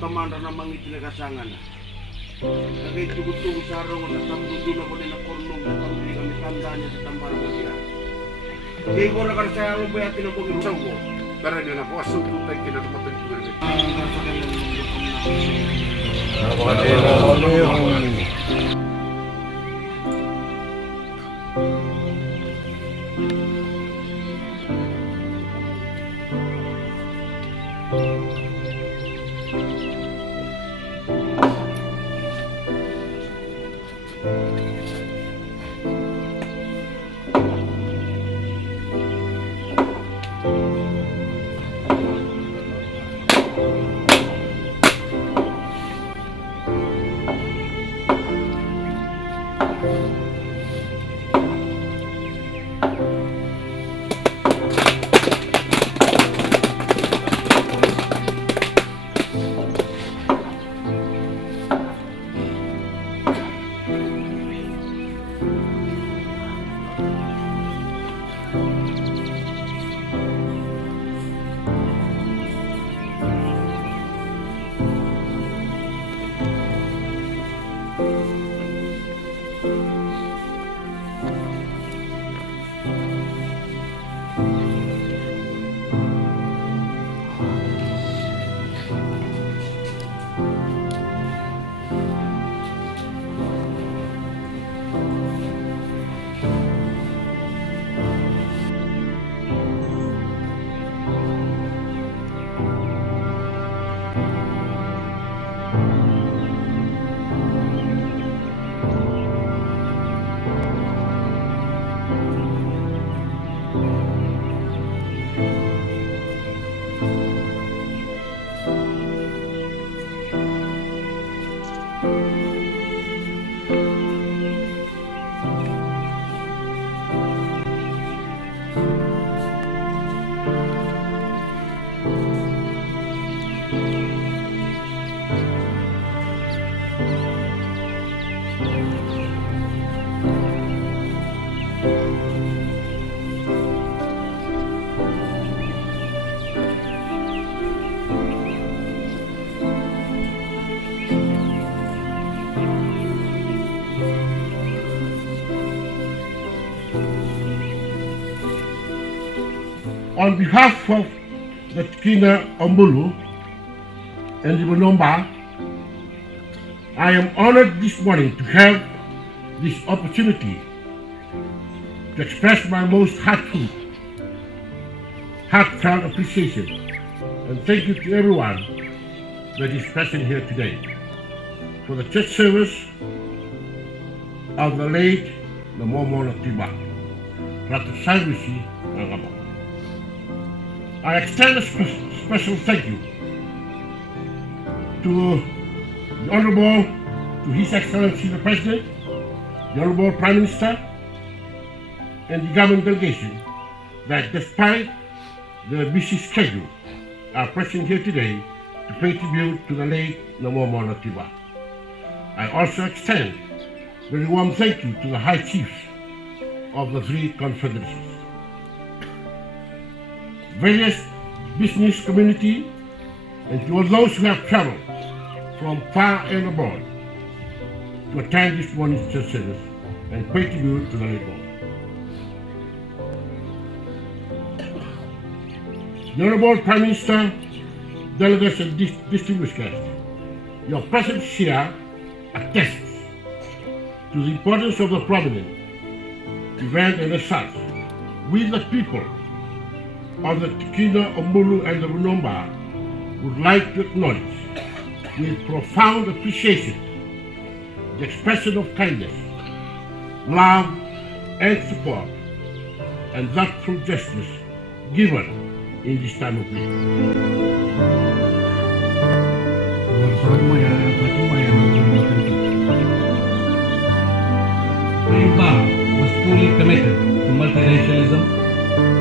tamanda na mangit na kasangan. Kagay tugot-tugot sa araw na tambudin ako din ang kornong na pamili kami tanda niya sa tambara mo siya. Hindi ko na kasi sa along bayatin ang paging ko. Pero yun ako, asutong tayo kinakamatang ko rin. Ang nasa kanyang mundo kong On behalf of the Kina Ombulu and the Bunomba, I am honored this morning to have this opportunity to express my most heartfelt appreciation and thank you to everyone that is present here today for the church service of the late Commodore Late Tui Ba. I extend a special thank you to the Honorable, to His Excellency the President, the Honorable Prime Minister, and the government delegation that despite their busy schedule are present here today to pay tribute to the late Commodore Late Tui Ba. I also extend a very warm thank you to the High Chiefs of the three confederacies, various business community, and to all those who have traveled from far and abroad to attend this morning's church service and pay tribute to the late Lord. The Honorable Prime Minister, delegates and distinguished guests, your presence here attests to the importance of the prominent event and as such, we the people of the Kina, Ombulu and the Bunomba would like to acknowledge with profound appreciation the expression of kindness, love and support and thoughtful gestures given in this time of need. Tui Ba was truly committed to multiracialism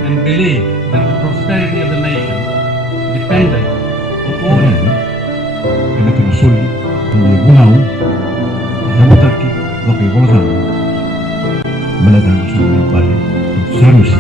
and believed that the prosperity of the nation depended upon it. Kena kena suli, kena bunau, sama taki, wakai bosan, meladang suli balik, service.